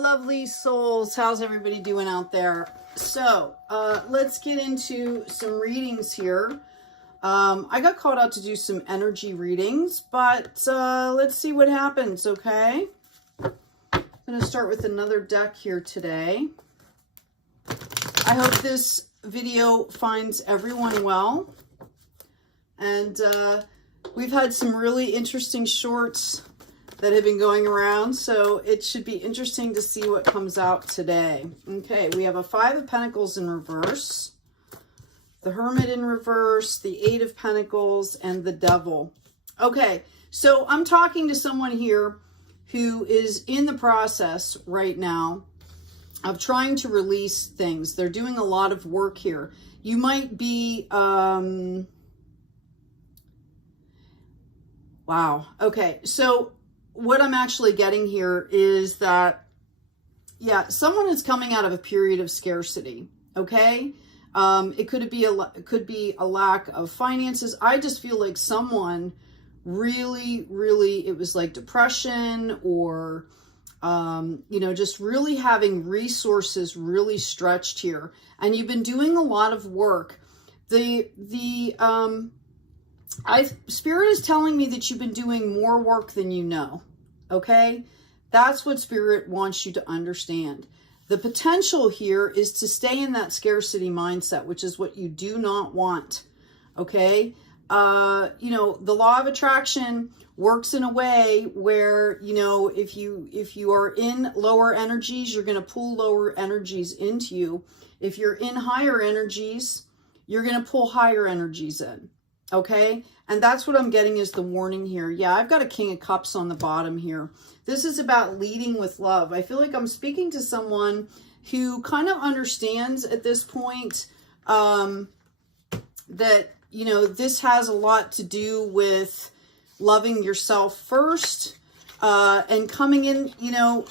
lovely souls. How's everybody doing out there? So let's get into some readings here. I got called out to do some energy readings, but let's see what happens, okay? I'm going to start with another deck here today. I hope this video finds everyone well. And we've had some really interesting shorts that have been going around, so it should be interesting to see what comes out today. Okay, we have a Five of Pentacles in reverse, the Hermit in reverse, the Eight of Pentacles, and the Devil. Okay, so I'm talking to someone here who is in the process right now of trying to release things. They're doing a lot of work here. You might be, wow. Okay, so what I'm actually getting here is that, yeah, someone is coming out of a period of scarcity, okay? It could be a lack of finances. I just feel like someone really, it was like depression or, you know, just really having resources really stretched here. And you've been doing a lot of work. Spirit is telling me that you've been doing more work than you know, okay? That's what Spirit wants you to understand. The potential here is to stay in that scarcity mindset, which is what you do not want, okay? You know, the law of attraction works in a way where, you know, if you are in lower energies, you're going to pull lower energies into you. If you're in higher energies, you're going to pull higher energies in. Okay, and that's what I'm getting is the warning here. Yeah, I've got a King of Cups on the bottom here. This is about leading with love. I feel like I'm speaking to someone who kind of understands at this point that, you know, this has a lot to do with loving yourself first and coming in, you know,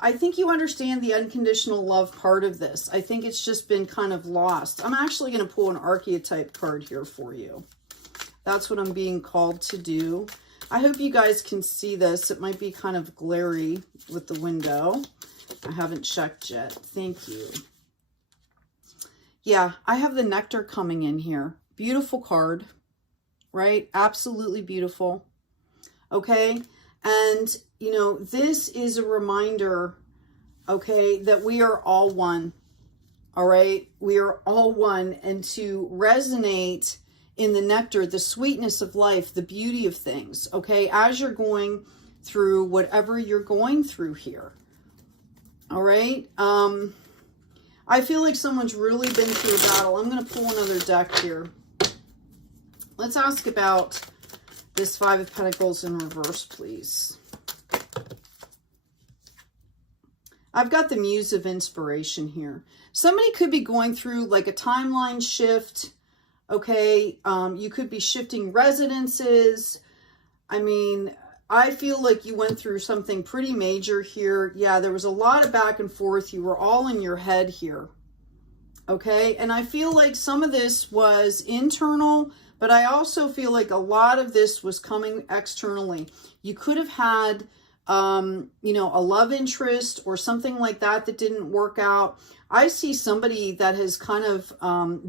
I think you understand the unconditional love part of this. I think it's just been kind of lost. I'm actually going to pull an archetype card here for you. That's what I'm being called to do. I hope you guys can see this. It might be kind of glary with the window. I haven't checked yet. Thank you. Yeah, I have the Nectar coming in here. Beautiful card, right? Absolutely beautiful. Okay. And, you know, this is a reminder, okay, that we are all one. All right. We are all one. And to resonate in the nectar, the sweetness of life, the beauty of things, okay, as you're going through whatever you're going through here. All right. I feel like someone's really been through a battle. I'm going to pull another deck here. Let's ask about this Five of Pentacles in reverse, please. I've got the Muse of Inspiration here. Somebody could be going through like a timeline shift. Okay, you could be shifting residences. I mean, I feel like you went through something pretty major here. Yeah, there was a lot of back and forth. You were all in your head here. Okay, and I feel like some of this was internal, but I also feel like a lot of this was coming externally. You could have had, you know, a love interest or something like that that didn't work out. I see somebody that has kind of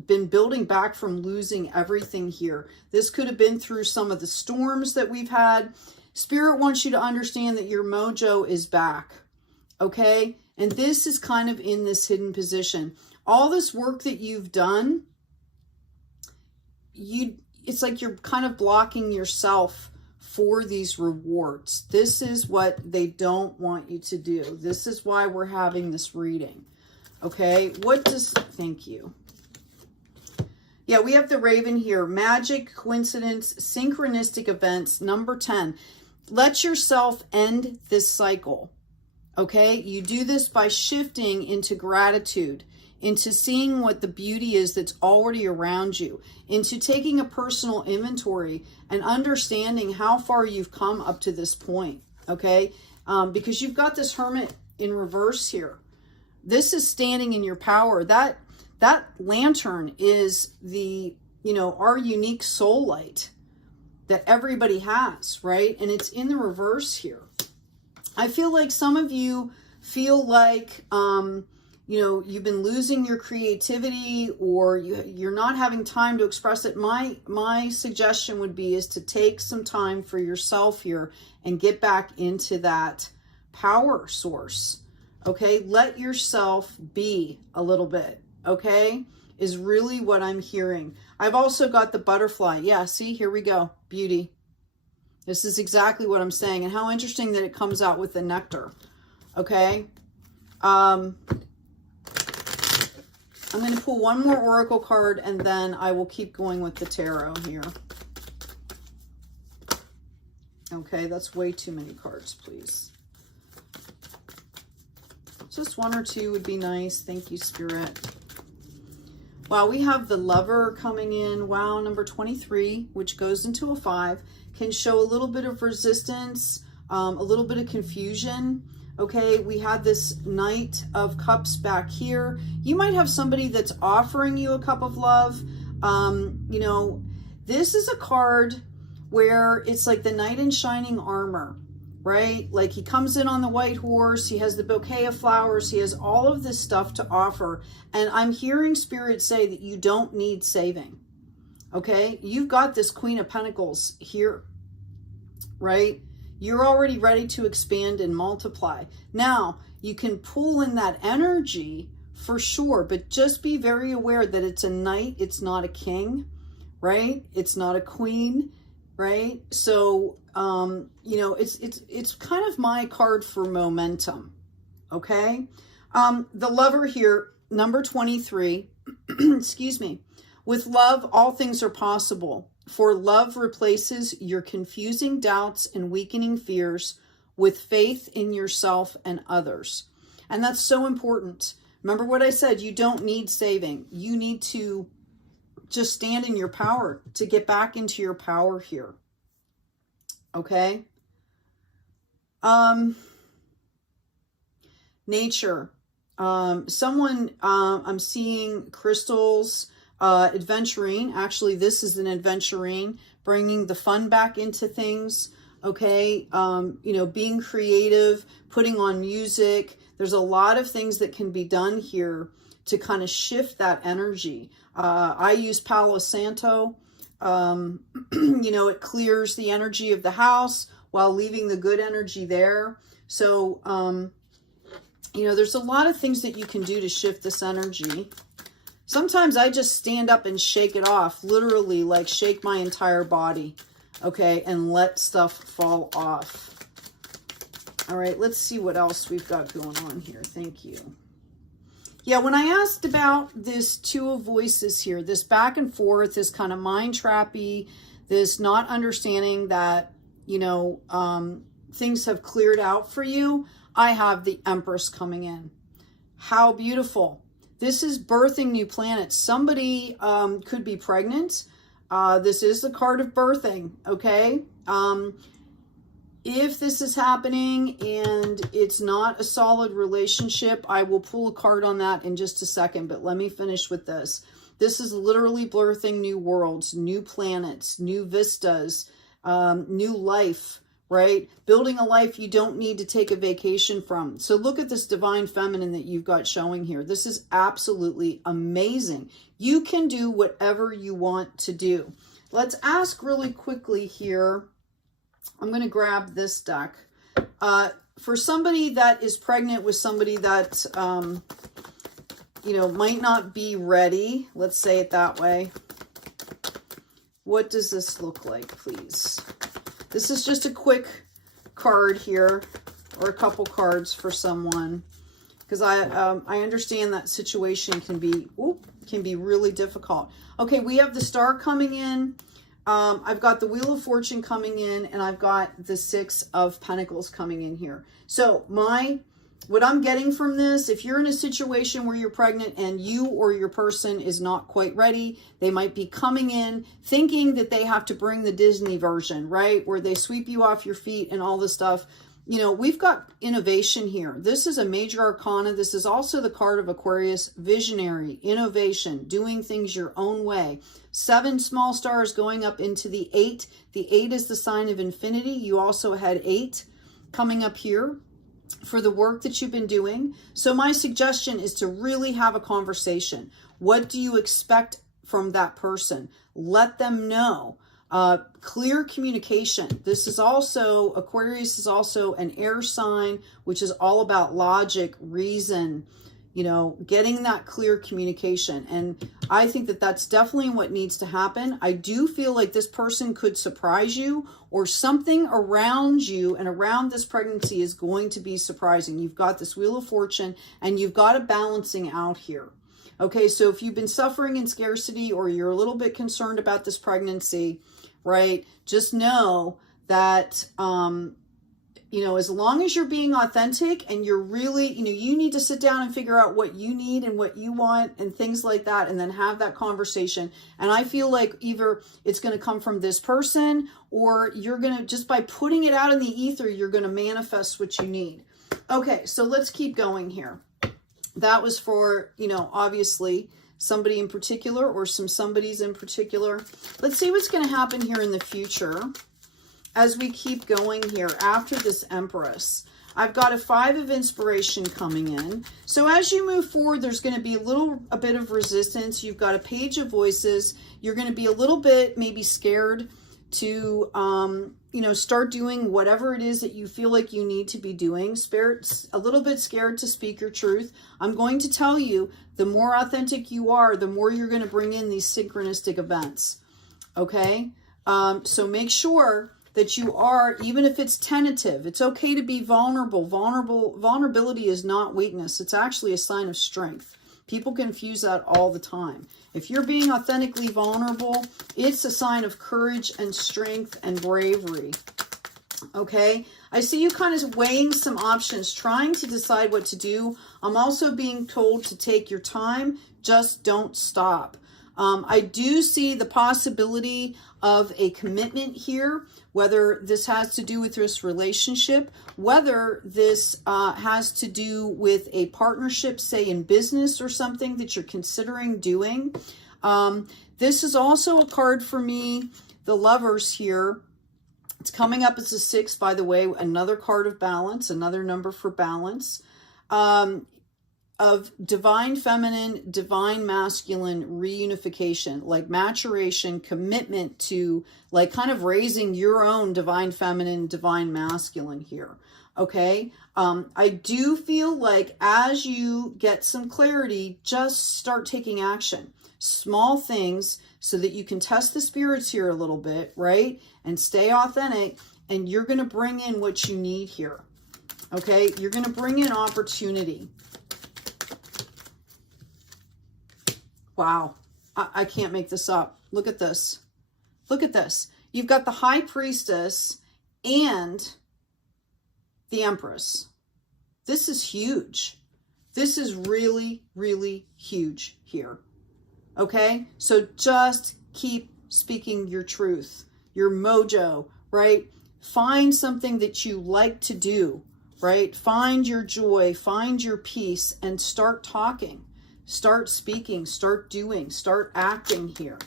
been building back from losing everything here. This could have been through some of the storms that we've had. Spirit wants you to understand that your mojo is back, okay? And this is kind of in this hidden position. All this work that you've done, it's like you're kind of blocking yourself for these rewards. This is what they don't want you to do. This is why we're having this reading. Okay, thank you. Yeah, we have the Raven here. Magic, coincidence, synchronistic events. Number 10. Let yourself end this cycle. Okay, you do this by shifting into gratitude, into seeing what the beauty is that's already around you, into taking a personal inventory and understanding how far you've come up to this point. Okay, because you've got this Hermit in reverse here. This is standing in your power. That lantern is the, you know, our unique soul light that everybody has, right? And it's in the reverse here. I feel like some of you feel like, you know, you've been losing your creativity, or you're not having time to express it, my suggestion would be is to take some time for yourself here and get back into that power source. Okay, let yourself be a little bit, okay, is really what I'm hearing. I've also got the butterfly. Yeah, see, here we go. Beauty. This is exactly what I'm saying. And how interesting that it comes out with the nectar. Okay. I'm going to pull one more oracle card, and then I will keep going with the tarot here. Okay, that's way too many cards, please. Just one or two would be nice. Thank you, Spirit. Wow, we have the Lover coming in. Wow, number 23, which goes into a 5, can show a little bit of resistance, a little bit of confusion. Okay, we had this Knight of Cups back here. You might have somebody that's offering you a cup of love. You know, this is a card where it's like the knight in shining armor, right? Like he comes in on the white horse, he has the bouquet of flowers, he has all of this stuff to offer. And I'm hearing Spirit say that you don't need saving. Okay, you've got this Queen of Pentacles here, right? You're already ready to expand and multiply. Now, you can pull in that energy for sure, but just be very aware that it's a knight, it's not a king, right? It's not a queen, right? So, you know, it's kind of my card for momentum, okay? The Lover here, number 23, excuse me. With love, all things are possible. For love replaces your confusing doubts and weakening fears with faith in yourself and others. And that's so important. Remember what I said, you don't need saving. You need to just stand in your power to get back into your power here. Okay? Nature. Someone, I'm seeing crystals, adventuring. Actually, this is an adventuring, bringing the fun back into things. Okay. You know, being creative, putting on music. There's a lot of things that can be done here to kind of shift that energy. I use Palo Santo. You know, it clears the energy of the house while leaving the good energy there. So, you know, there's a lot of things that you can do to shift this energy. Sometimes I just stand up and shake it off, literally like shake my entire body, okay, and let stuff fall off. All right, let's see what else we've got going on here. Thank you. Yeah, when I asked about this Two of Voices here, this back and forth, this kind of mind trappy, this not understanding that, you know, things have cleared out for you, I have the Empress coming in. How beautiful. This is birthing new planets. Somebody could be pregnant. This is the card of birthing, okay? If this is happening and it's not a solid relationship, I will pull a card on that in just a second, but let me finish with this. This is literally birthing new worlds, new planets, new vistas, new life, right? Building a life you don't need to take a vacation from. So look at this divine feminine that you've got showing here. This is absolutely amazing. You can do whatever you want to do. Let's ask really quickly here. I'm going to grab this deck. For somebody that is pregnant with somebody that, you know, might not be ready, let's say it that way. What does this look like, please? This is just a quick card here, or a couple cards for someone, because I understand that situation can be really difficult. Okay, we have the Star coming in. I've got the Wheel of Fortune coming in, and I've got the Six of Pentacles coming in here. So what I'm getting from this, if you're in a situation where you're pregnant and you or your person is not quite ready, they might be coming in thinking that they have to bring the Disney version, right? Where they sweep you off your feet and all this stuff. You know, we've got innovation here. This is a major arcana. This is also the card of Aquarius, visionary, innovation, doing things your own way. 7 small stars going up into the 8. The 8 is the sign of infinity. You also had 8 coming up here. for the work that you've been doing. So my suggestion is to really have a conversation. What do you expect from that person? Let them know. Clear communication. This is also, Aquarius is also an air sign, which is all about logic, reason, you know, getting that clear communication. And I think that that's definitely what needs to happen. I do feel like this person could surprise you, or something around you and around this pregnancy is going to be surprising. You've got this Wheel of Fortune and you've got a balancing out here. Okay, so if you've been suffering in scarcity, or you're a little bit concerned about this pregnancy, right, just know that, you know, as long as you're being authentic and you're really, you know, you need to sit down and figure out what you need and what you want and things like that, and then have that conversation. And I feel like either it's going to come from this person, or you're going to, just by putting it out in the ether, you're going to manifest what you need. Okay, so let's keep going here. That was for, you know, obviously somebody in particular, or some somebodies in particular. Let's see what's going to happen here in the future as we keep going here after this Empress. I've got a 5 of inspiration coming in. So as you move forward, there's going to be a bit of resistance. You've got a Page of Voices. You're going to be a little bit maybe scared to, you know, start doing whatever it is that you feel like you need to be doing. A little bit scared to speak your truth. I'm going to tell you, the more authentic you are, the more you're going to bring in these synchronistic events. Okay? So make sure that you are, even if it's tentative, it's okay to be vulnerable. Vulnerability is not weakness. It's actually a sign of strength. People confuse that all the time. If you're being authentically vulnerable, it's a sign of courage and strength and bravery. Okay? I see you kind of weighing some options, trying to decide what to do. I'm also being told to take your time. Just don't stop. I do see the possibility of a commitment here, whether this has to do with this relationship, whether this has to do with a partnership, say in business or something that you're considering doing. This is also a card for me, the Lovers here. It's coming up as a 6, by the way, another card of balance, another number for balance. Of divine feminine, divine masculine reunification, like maturation, commitment to like kind of raising your own divine feminine, divine masculine here. Okay. I do feel like as you get some clarity, just start taking action. Small things so that you can test the spirits here a little bit, right? And stay authentic, and you're going to bring in what you need here. Okay. You're going to bring in opportunity. Wow, I can't make this up. Look at this. Look at this. You've got the High Priestess and the Empress. This is huge. This is really, really huge here. Okay? So just keep speaking your truth, your mojo, right? Find something that you like to do, right? Find your joy, find your peace, and start talking. Start speaking, start doing, start acting here.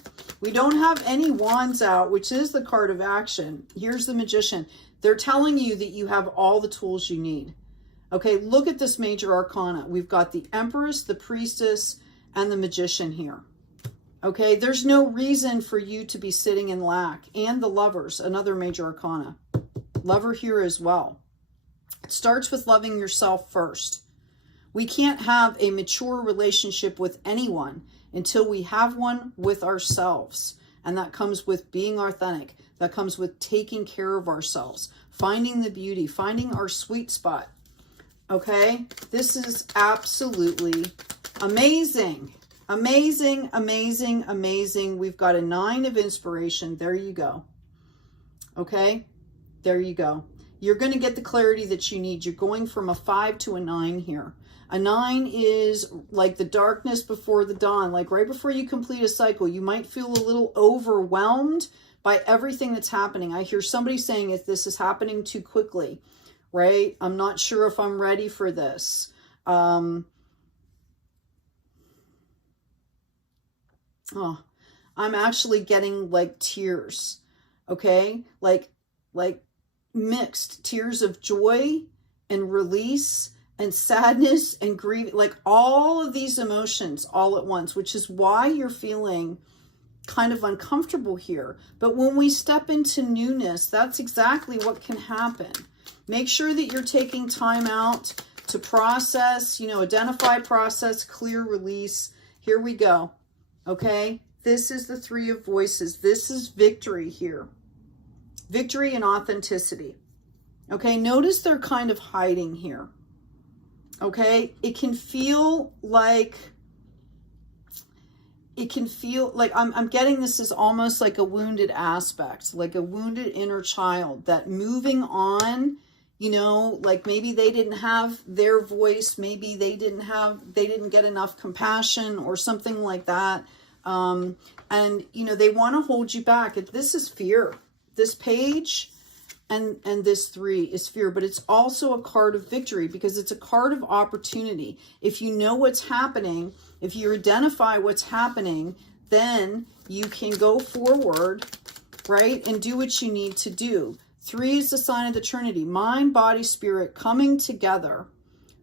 We don't have any wands out, which is the card of action. Here's the Magician. They're telling you that you have all the tools you need. Okay, look at this major arcana. We've got the Empress, the Priestess, and the Magician here. Okay, there's no reason for you to be sitting in lack. And the Lovers, another major arcana. Lover here as well. It starts with loving yourself first. We can't have a mature relationship with anyone until we have one with ourselves. And that comes with being authentic. That comes with taking care of ourselves, finding the beauty, finding our sweet spot. Okay? This is absolutely amazing. Amazing, amazing, amazing. We've got a 9 of inspiration. There you go. Okay? There you go. You're going to get the clarity that you need. You're going from a 5 to a 9 here. A 9 is like the darkness before the dawn, like right before you complete a cycle. You might feel a little overwhelmed by everything that's happening. I hear somebody saying if this is happening too quickly, right? I'm not sure if I'm ready for this. I'm actually getting like tears, okay? Like mixed tears of joy and release and sadness and grief, like all of these emotions all at once, which is why you're feeling kind of uncomfortable here. But when we step into newness, that's exactly what can happen. Make sure that you're taking time out to process, you know, identify, process, clear, release. Here we go. Okay. This is the Three of Voices. This is victory here. Victory and authenticity. Okay. Notice they're kind of hiding here. Okay. It can feel like I'm getting this is almost like a wounded aspect, like a wounded inner child that moving on, you know, like maybe they didn't have their voice. Maybe they didn't get enough compassion or something like that. And, you know, they want to hold you back. This is fear. This page and this 3 is fear, but it's also a card of victory because it's a card of opportunity. If you know what's happening, if you identify what's happening, then you can go forward, right, and do what you need to do. 3 is the sign of the Trinity, mind, body, spirit coming together,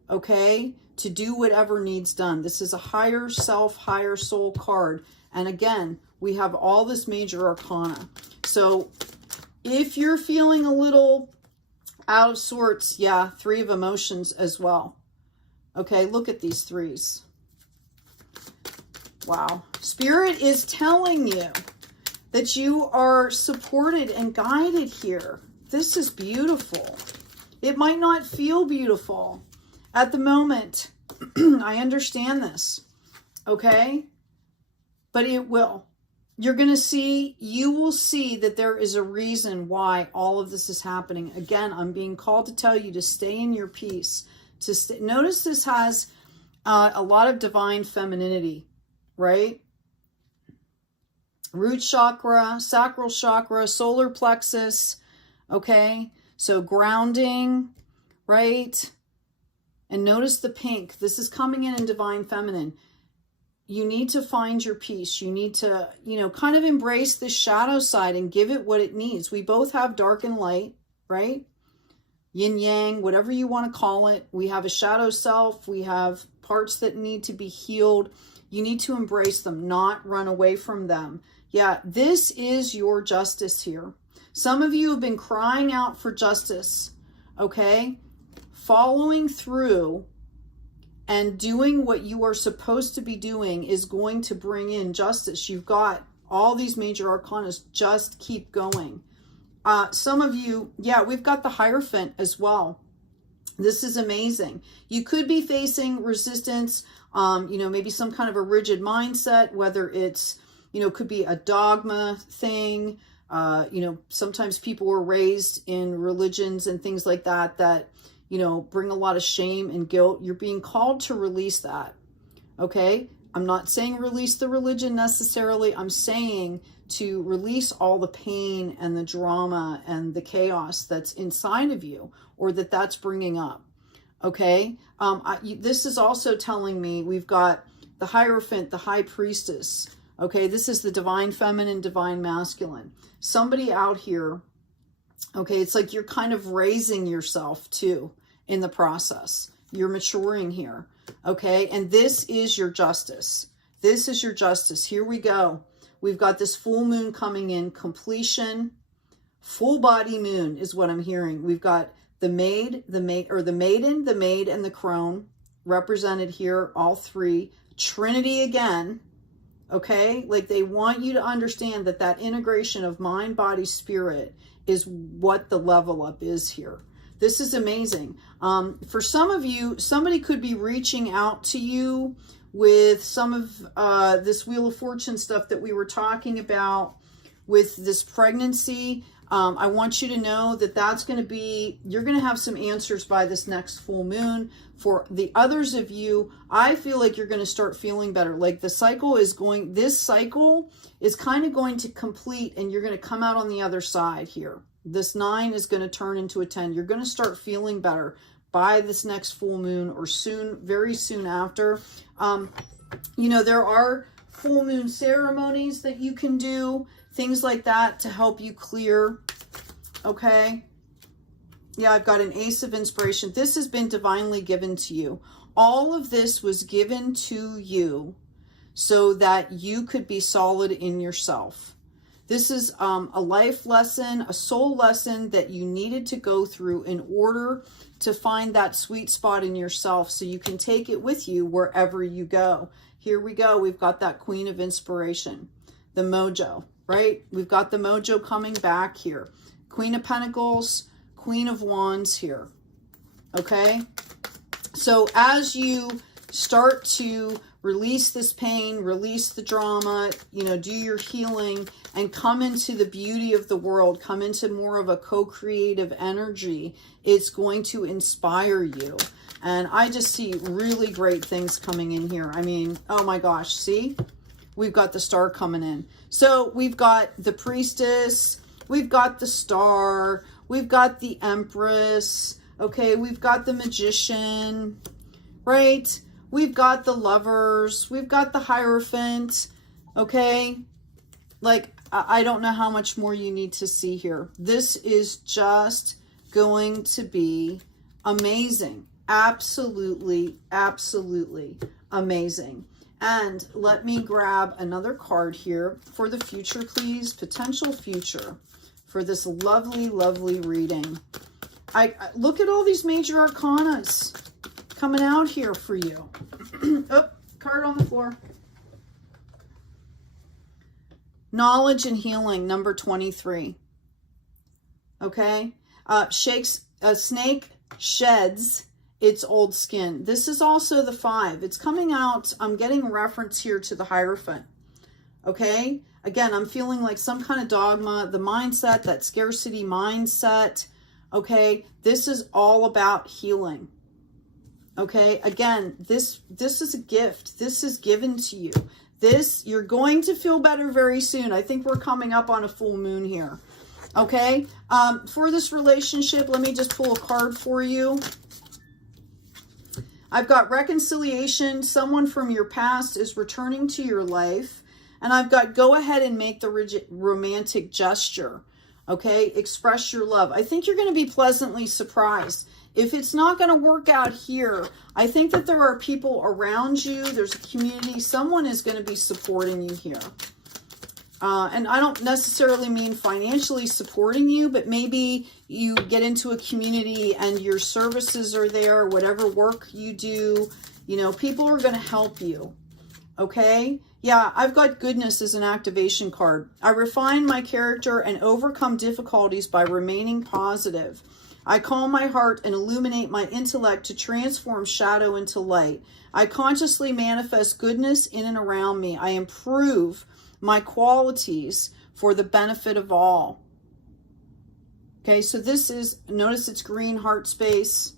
okay, to do whatever needs done. This is a higher self, higher soul card. And again, we have all this major arcana. So if you're feeling a little out of sorts, yeah, 3 of emotions as well. Okay, look at these 3s. Wow. Spirit is telling you that you are supported and guided here. This is beautiful. It might not feel beautiful at the moment. I understand this. Okay? But it will. You're going to see, you will see that there is a reason why all of this is happening. Again, I'm being called to tell you to stay in your peace. Notice this has a lot of divine femininity, right? Root chakra, sacral chakra, solar plexus, okay? So grounding, right? And notice the pink. This is coming in divine feminine. You need to find your peace. You need to, you know, kind of embrace the shadow side and give it what it needs. We both have dark and light, right? Yin yang, whatever you want to call it. We have a shadow self. We have parts that need to be healed. You need to embrace them, not run away from them. Yeah, this is your justice here. Some of you have been crying out for justice, okay? Following through and doing what you are supposed to be doing is going to bring in justice. You've got all these major arcanas. Just keep going. Some of you, yeah, we've got the Hierophant as well. This is amazing. You could be facing resistance, you know, maybe some kind of a rigid mindset, whether it's, you know, could be a dogma thing. You know, sometimes people were raised in religions and things like that, that, you know, bring a lot of shame and guilt. You're being called to release that. Okay. I'm not saying release the religion necessarily. I'm saying to release all the pain and the drama and the chaos that's inside of you, or that's bringing up. Okay. This is also telling me we've got the Hierophant, the High Priestess. Okay. This is the divine feminine, divine masculine. Somebody out here. Okay. It's like you're kind of raising yourself too in the process. You're maturing here. Okay. And this is your justice. This is your justice. Here we go. We've got this full moon coming in, completion, full body moon is what I'm hearing. We've got the maiden, the maid, and the crone represented here, all 3. Trinity again. Okay. Like they want you to understand that that integration of mind, body, spirit is what the level up is here. This is amazing. For some of you, somebody could be reaching out to you with some of this Wheel of Fortune stuff that we were talking about with this pregnancy. I want you to know that that's going to be, you're going to have some answers by this next full moon. For the others of you, I feel like you're going to start feeling better. Like the cycle is going, this cycle is kind of going to complete and you're going to come out on the other side here. This 9 is going to turn into a 10. You're going to start feeling better by this next full moon or soon, very soon after. You know, there are full moon ceremonies that you can do, things like that to help you clear. Okay. Yeah, I've got an Ace of Inspiration. This has been divinely given to you. All of this was given to you so that you could be solid in yourself. This is a life lesson, a soul lesson that you needed to go through in order to find that sweet spot in yourself so you can take it with you wherever you go. Here we go. We've got that Queen of Inspiration, the mojo, right? We've got the mojo coming back here. Queen of Pentacles, Queen of Wands here, okay? So as you start to release this pain, release the drama, you know, do your healing and come into the beauty of the world, come into more of a co-creative energy, it's going to inspire you. And I just see really great things coming in here. I mean, oh my gosh, see? We've got the Star coming in. So we've got the Priestess, we've got the Star, we've got the Empress, okay? We've got the Magician, right? We've got the Lovers, we've got the Hierophant, okay? Like, I don't know how much more you need to see here. This is just going to be amazing. Absolutely, absolutely amazing. And let me grab another card here for the future, please. Potential future for this lovely, lovely reading. I look at all these major arcanas coming out here for you. Oh, card on the floor. Knowledge and healing, number 23. Okay. A snake sheds its old skin. This is also the 5. It's coming out. I'm getting a reference here to the Hierophant. Okay. Again, I'm feeling like some kind of dogma, the mindset, that scarcity mindset. Okay. This is all about healing. Okay. Again, this is a gift. This is given to you. This, you're going to feel better very soon. I think we're coming up on a full moon here. Okay. For this relationship, let me just pull a card for you. I've got reconciliation. Someone from your past is returning to your life. And I've got go ahead and make the romantic gesture. Okay. Express your love. I think you're going to be pleasantly surprised. If it's not going to work out here, I think that there are people around you. There's a community. Someone is going to be supporting you here. And I don't necessarily mean financially supporting you, but maybe you get into a community and your services are there, whatever work you do, you know, people are going to help you. Okay. Yeah, I've got goodness as an activation card. I refine my character and overcome difficulties by remaining positive. I calm my heart and illuminate my intellect to transform shadow into light. I consciously manifest goodness in and around me. I improve my qualities for the benefit of all. Okay, so this is, notice it's green heart space,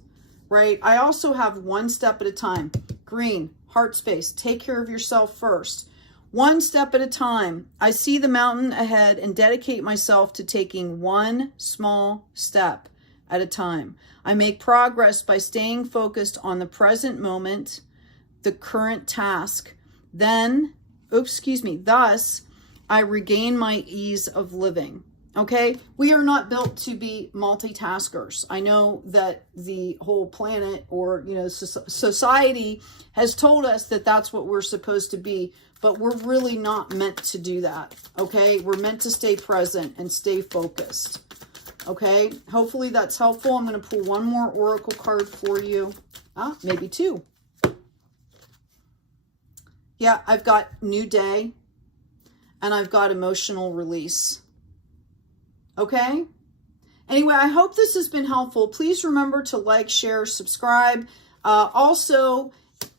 right? I also have one step at a time. Green, heart space, take care of yourself first. One step at a time. I see the mountain ahead and dedicate myself to taking one small step at a time. I make progress by staying focused on the present moment, the current task. Thus, I regain my ease of living. Okay, we are not built to be multitaskers. I know that the whole planet, or, you know, society has told us that that's what we're supposed to be, but we're really not meant to do that. Okay, we're meant to stay present and stay focused. Okay, hopefully that's helpful. I'm going to pull one more oracle card for you. Maybe 2. Yeah, I've got new day and I've got emotional release. Okay. Anyway, I hope this has been helpful. Please remember to like, share, subscribe. Also,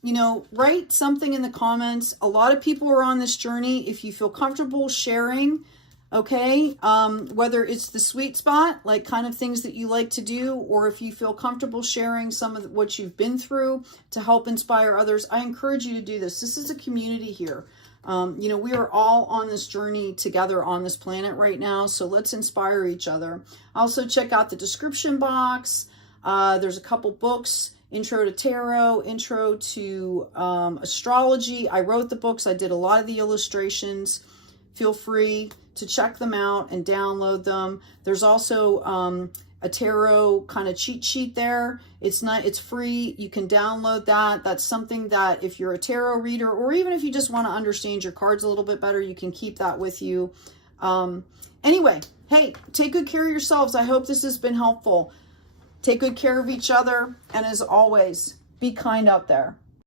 you know, write something in the comments. A lot of people are on this journey. If you feel comfortable sharing, okay, whether it's the sweet spot, like kind of things that you like to do, or if you feel comfortable sharing some of what you've been through to help inspire others, I encourage you to do this. This is a community here. You know, we are all on this journey together on this planet right now, so let's inspire each other. Also, check out the description box. There's a couple books, Intro to Tarot, Intro to Astrology. I wrote the books. I did a lot of the illustrations. Feel free to check them out and download them. There's also a tarot kind of cheat sheet there. It's free. You can download that. That's something that if you're a tarot reader, or even if you just want to understand your cards a little bit better, you can keep that with you. Anyway, hey, take good care of yourselves. I hope this has been helpful. Take good care of each other. And as always, be kind out there.